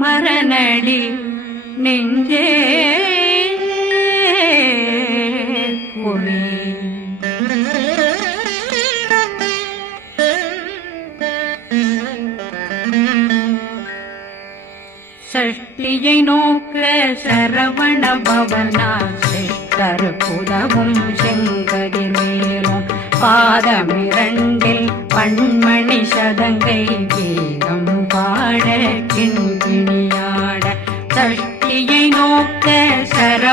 மரணடி நெஞ்சே குழி. சஷ்டியை நோக்க சரவண பவனா சிஷ்டர் புதவும் செங்கதிர் மேலும் பாதமிரண்டில் பண்மணி சதங்கை கீதம் பாட கிண்கிணியாட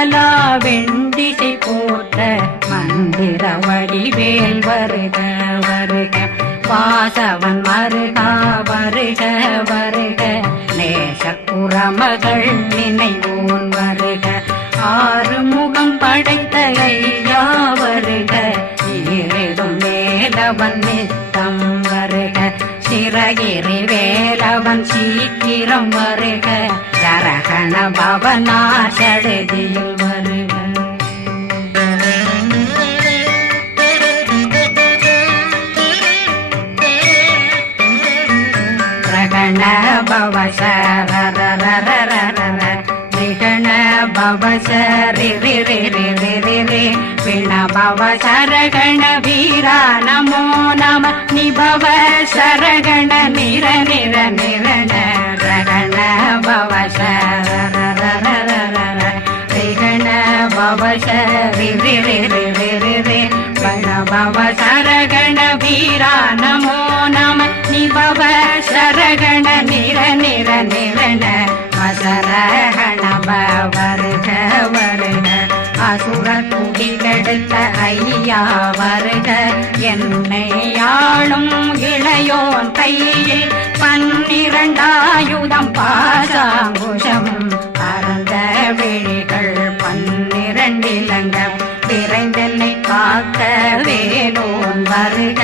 இந்திரன் வெண்டிசை போட்ட மந்திர வடிவேல் வருக வருக. வாசவன் மருகா வருக வருக. நேச குரமகள் நினைவோன் வருக. ஆறு முகம் படை சரகண பவனா சடுதியில் வருக ரகண பவ சரரரரரரர ரிகண பவ சரகண வீரா நமோ நம நிபவ சரகண நிர நிர நிரண ரகண பவ பவ சரி சரகண வீரா நமோ நம. நிபவ சரகண நிர நிர நிரண அசரகண வருக வருக. அசுர குடிகெடுத்த ஐயா வருக. என்னை ஆளும் இளையோன் கையில் பன்னிரண்டாயுதம் பாசாங்குஷம். பரந்த விழிகள் பன்னிரண்டிலங்க விரைந்தென்னை காக்க வேலோன் வருக.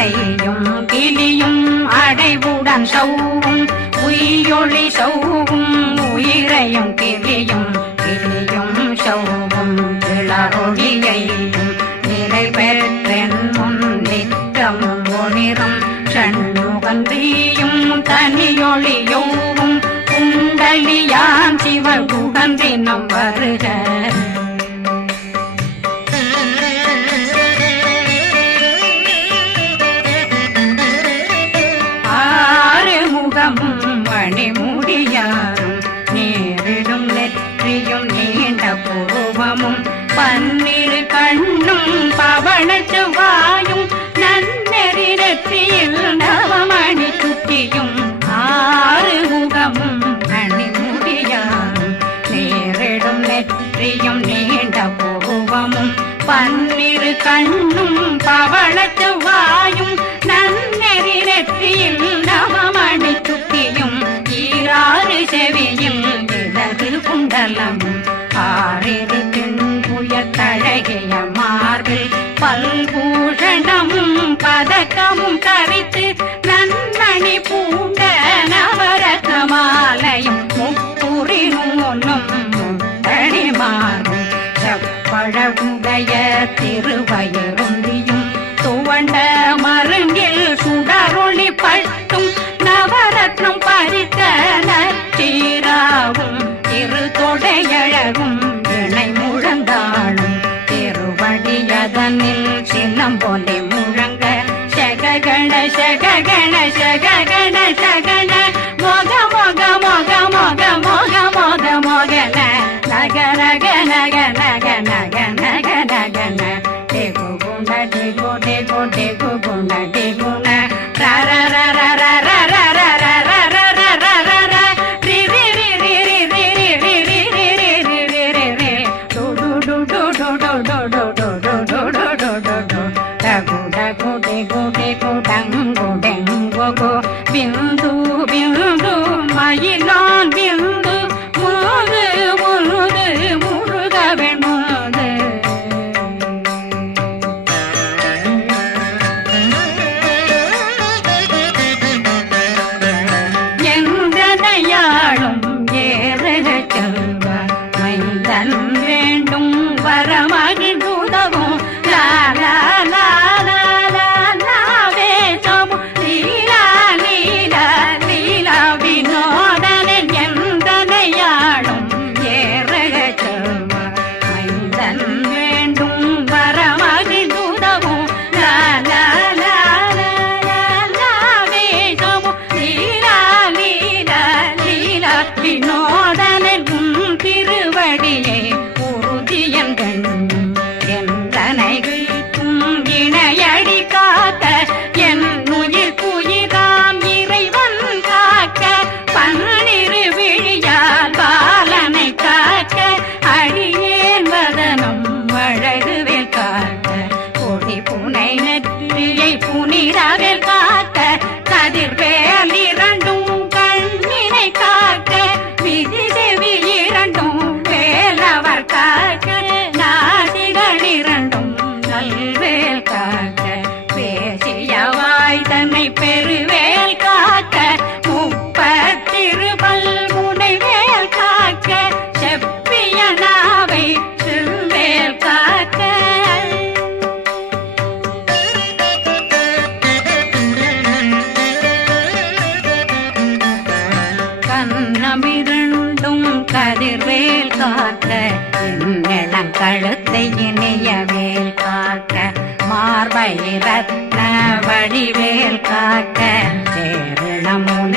ஐயும் கிளியும் அடைவுடன் சௌவும் உயிரொளி சௌவும் உயிரையும் கிளியும் கிளியும் சௌவும் இளரொளியையும் நிலை பெற்றென் முன் நித்தம் ஒளிரும். சண்முகந்தியும் தனியொளியோவும் குண்டலியான் சிவ குகந்தினம் வருக. கண்ணும் பவள செவ்வாயும் நன்னெறி நெற்றியில் நவமணி சுட்டியும் ஈராறு செவியும் இடது குண்டலமும். இரு வயருந்தியும் துவண்ட மருங்கில் சுடரொளி பட்டும் நவரத்னம் பறித்த நச்சீராவும் இரு தொடையழகும் இணை முழந்தாளும். திருவடியதனில் சின்னம் போலே முழங்க சககண சககண சககண சகன மொக மொக மொக மொக மொக மொக மொகன நகரகன Oh, ah, ah.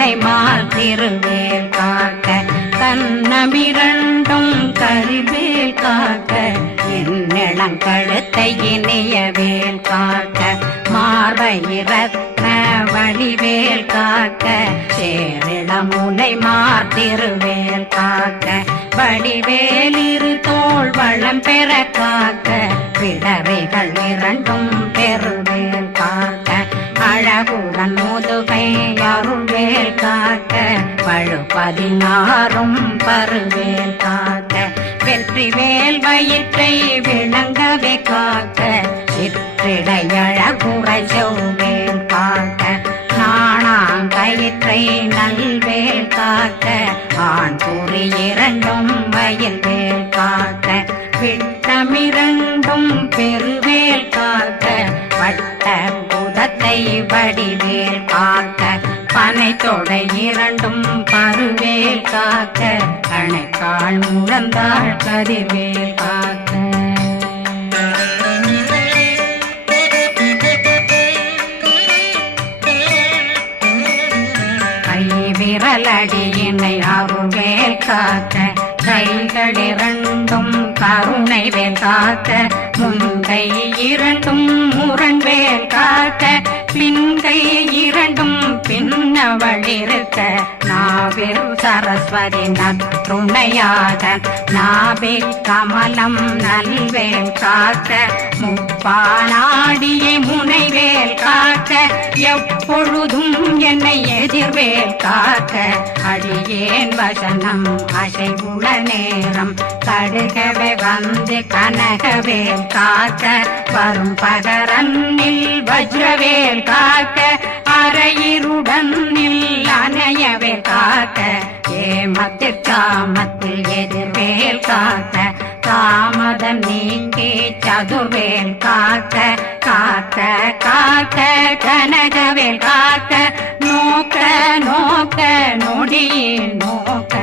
கண்ணை மாத்திருவேல் காக்க கண்ணமிரண்டும் கருவேல் காக்க என்னிடம் கழுத்தை இணையவேல் காக்க மார்பயிரத்ன வழிவேல் காக்க சேரிடம் உனை மாத்திருவேல் காக்க வடிவேல் இரு தோல் வளம் பெற காக்க பிளவைகள் இரண்டும் பெறுவேல் பழகுடன் முதுகையருள்வேல் காக்க பழு பதினாறும் பருவேல் காக்க. வெற்றி வேல் வயிற்றை விளங்க காக்க அணைக்கால் முழந்தாள் கதிர்வேல் காக்க கை விரலடியினை அருள்வேல் காக்க. கைகளிரண்டும் கருணை வேல் காக்க. முந்தை இரண்டும் முரண்வேல் காக்க. பின்கை இரண்டும் பின்னவழிருக்க நாவில் சரஸ்வதி நற்றுணையாக நாவில் கமலம் நல்வேல் காக்க முப்பானாடியை முனைவேல் காக்க எப்பொழுதும் என்னை எதிர்வேல் காக்க அடியேன் வசனம் அசைவுள நேரம் கடுகவே வந்து கனகவேல் காக்க வரும் பகரன்னில் வஜ்ரவேல் காக்க அரையிருடன் அணையவே காக்க. ஏமத்திற்காமத்தில் எதிர்வேல் காக்க தாமதம் நீங்கி சதுர்வேல் காக்க காக்க காக்க கனகவேல் காக்க. நோக்க நோக்க நொடியின் நோக்க.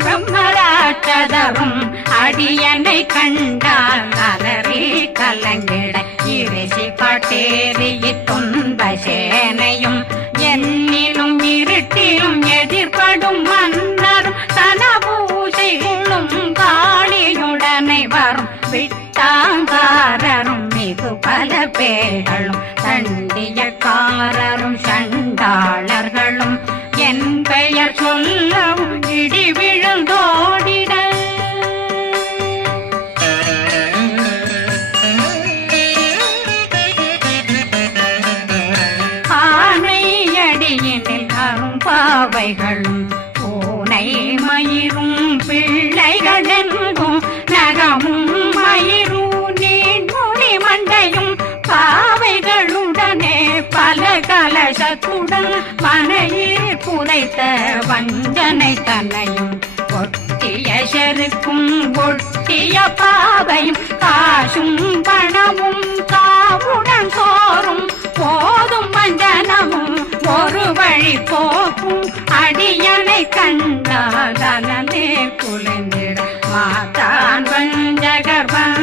பிரம்மராட்சதரும் அடியனை கண்டால் அலறி கலங்கிட. இறைசி காட்டேறிய துன்ப சேனையும் என்னிலும் இருட்டிலும் எதிர்படும் மன்னரும் தனபூசைகளும் காளியுடனை வரும். விட்டாங்காரரும் மிகு பல பேர்களும் தண்டியக்காரரும் மனையில் வஞ்சனை தன்னையும் ஒட்டிய செருக்கும் ஒட்டிய பாவையும் காசும் பணமும் காவுடன் சோறும் போதும் வஞ்சனமும் ஒரு வழி போக்கும் அடியனை கண்டாதனே குளிந்திட மாதான் வஞ்சகர்வன்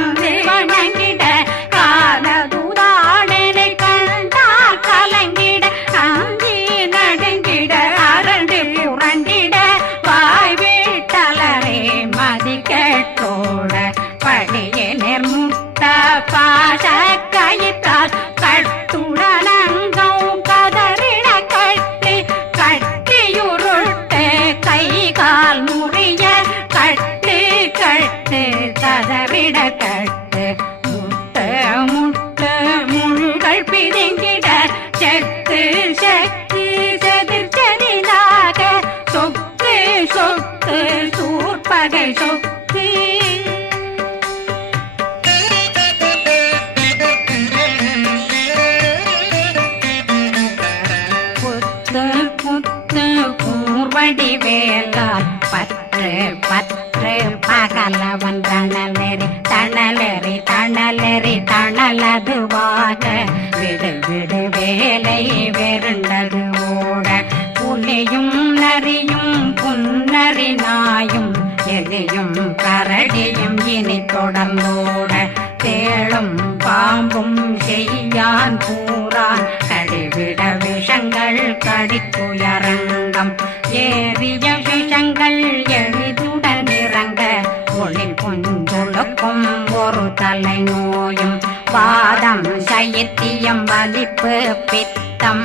தலை நோயும் பாதம் சைத்தியம் வலிப்பு பித்தம்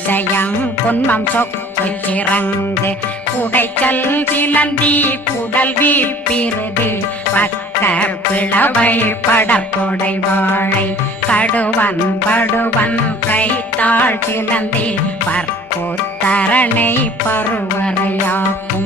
சயம் பொன்மம் சொக்கு சிறங்கு குடைச்சல் சிலந்தி குடல் வீப்பிருது பக்க பிளவை படற்கொடை வாழை கடுவன் படுவன் கைத்தாள் சிலந்தி பற்போத்தரணை பருவரையாக்கும்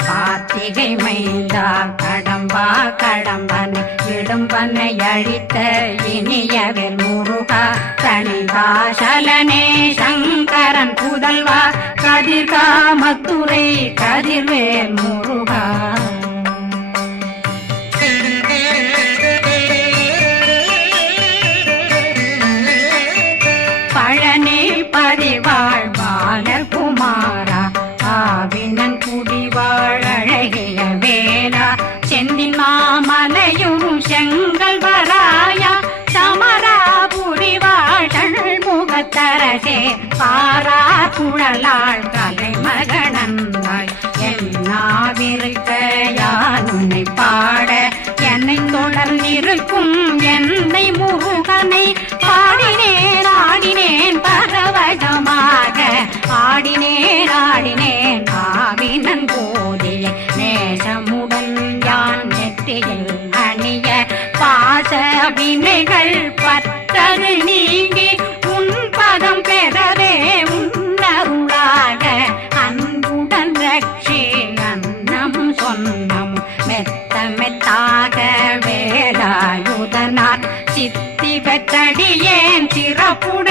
கார்த்திகை மைந்தா கடம்பா கடம்பனை இடும்பனை அழித்த இனியவர் முருகா தனிகாசலனே சங்கரன் புதல்வா கதிர்காமத்துறை கதிர்வேல் முருகா பழனி பதிவாழ் பாலகுமார் குழலாள் கலைமகனந்தாய். என்னாவிருக்க யான் உன்னை பாட என்னை தொடர்ந்திருக்கும் என்னை முருகனை பாடினேன் ஆடினேன் பரவசமாக. ஆடினேன் ஆடினேன் ஆவினன் போதிய நேசமுடன் யான் நெற்றியில் அணிய பாச வினைகள் பத்தது நீங்கி அடியேன் சிறப்புடன்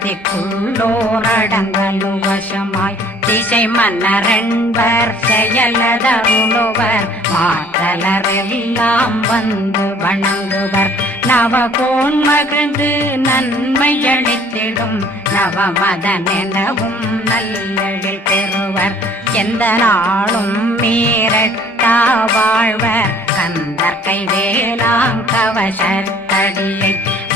அஷ்டதிக்குள்ளோரடங்கலும் வசமாய் திசை மன்னரன்பர் செயலதருளுவர் மாற்றலரெல்லாம் வந்து வணங்குவர். நவகோன் மகிழ்ந்து நன்மை அளித்திடும் நவமதனெனவும் நல்லெழில் பெறுவர். எந்த நாளும் மீறட்டா வாழ்வர். கந்தர் கைவேலாம் கவசத்தடியை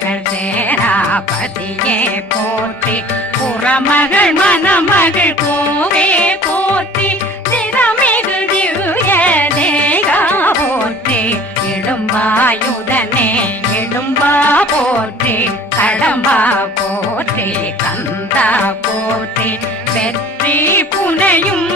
மகள் சேராபதியே போற்றி. புறமகள் மணமகள் கோவே போற்றி. திறமிகு திவ்ய தேகா போற்றி. இடும்பாயுதனே இடும்பா போற்றி. கடம்பா போற்றி கந்தா போற்றி. வெற்றி புனையும்